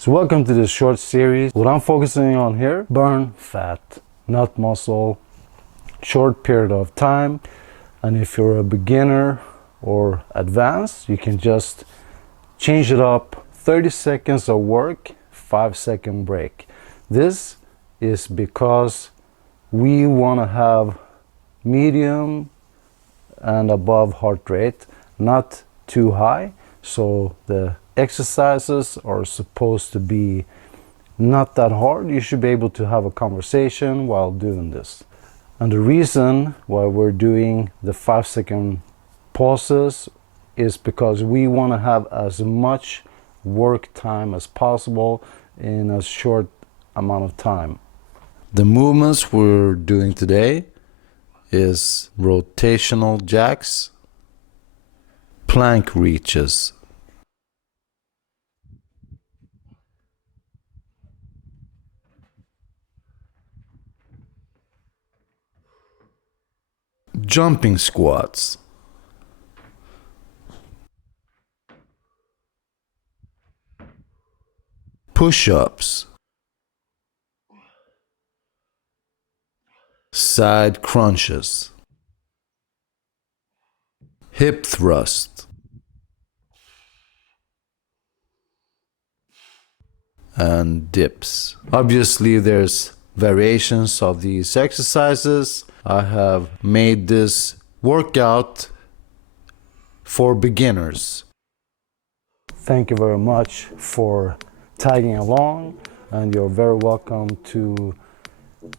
So welcome to this short series. What I'm focusing on here, burn fat, not muscle, short period of time. And if you're a beginner or advanced, you can just change it up. 30 seconds of work, 5-second break. This is because we want to have medium and above heart rate, not too high. So the exercises are supposed to be not that hard. You should be able to have a conversation while doing this. And the reason why we're doing the 5-second pauses is because we want to have as much work time as possible in a short amount of time. The movements we're doing today is rotational jacks, plank reaches, jumping squats, push-ups, side crunches, hip thrust, and dips. Obviously there's variations of these exercises. I have made this workout for beginners. Thank you very much for tagging along, and you're very welcome to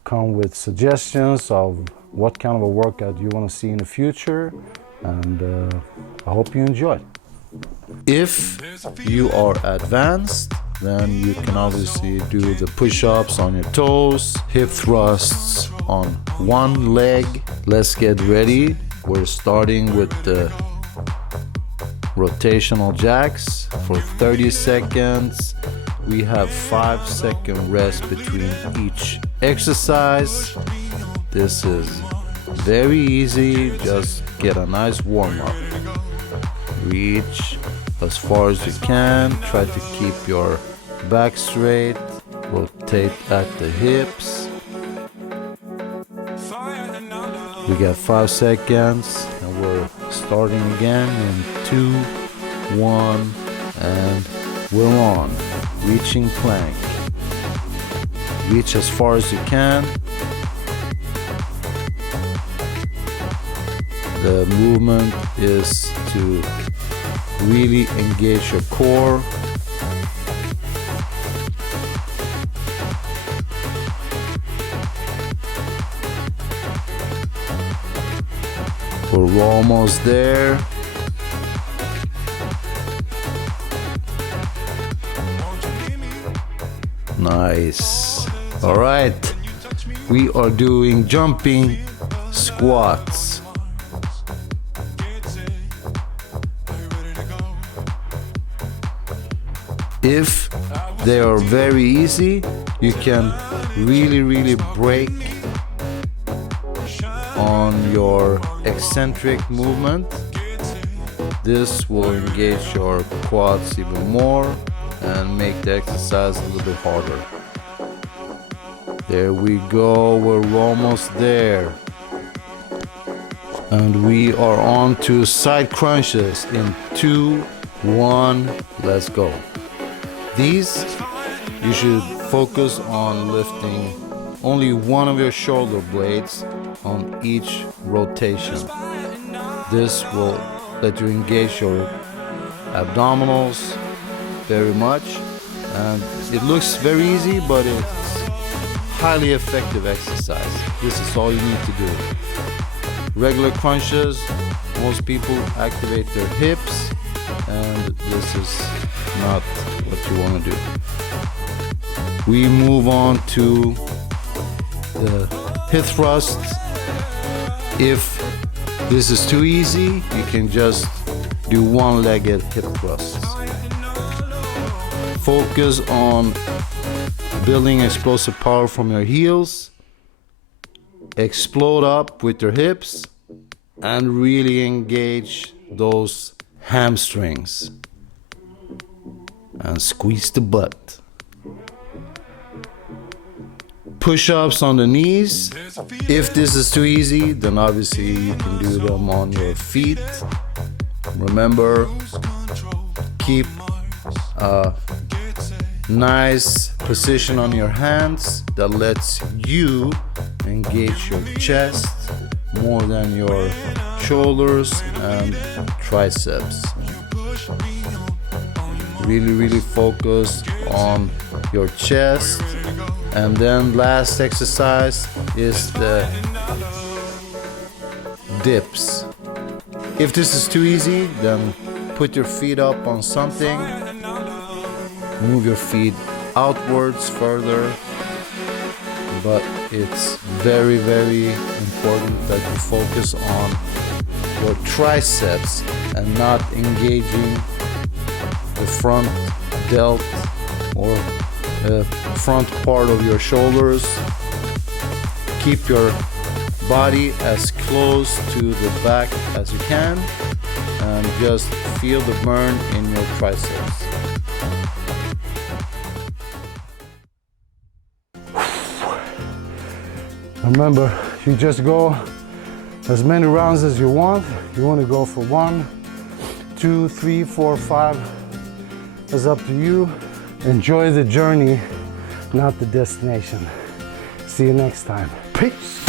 come with suggestions of what kind of a workout you want to see in the future, and I hope you enjoy. If you are advanced, then you can obviously do the push-ups on your toes, hip thrusts on one leg. Let's get ready. We're starting with the rotational jacks for 30 seconds. We have 5-second rest between each exercise. This is very easy. Just get a nice warm-up. Reach as far as you can. Try to keep your back straight. Rotate at the hips. We got 5 seconds, and we're starting again in 2, 1, and we're on. Reaching plank. Reach as far as you can. The movement is to really engage your core. We're almost there. Nice. All right. We are doing jumping squats. If they are very easy, you can really break on your eccentric movement. This will engage your quads even more and make the exercise a little bit harder. There we go, we're almost there. And we are on to side crunches in 2, 1, let's go. These, you should focus on lifting only one of your shoulder blades on each rotation. This will let you engage your abdominals very much, and it looks very easy, but it's highly effective exercise. This is all you need to do. Regular crunches, most people activate their hips, and this is not what you want to do. We move on to the hip thrusts. If this is too easy, you can just do one-legged hip thrusts. Focus on building explosive power from your heels. Explode up with your hips and really engage those hamstrings and squeeze the butt. push-ups on the knees. If this is too easy, then obviously you can do them on your feet. Remember, keep a nice position on your hands that lets you engage your chest more than your shoulders and triceps. Really focus on your chest. And then last exercise is the dips. If this is too easy, then put your feet up on something. Move your feet outwards further. But it's very important that you focus on your triceps and not engaging the front delt or the front part of your shoulders. Keep your body as close to the back as you can and just feel the burn in your triceps. Remember, you just go as many rounds as you want. You want to go for 1, 2, 3, 4, 5. It's up to you. Enjoy the journey, not the destination. See you next time. Peace.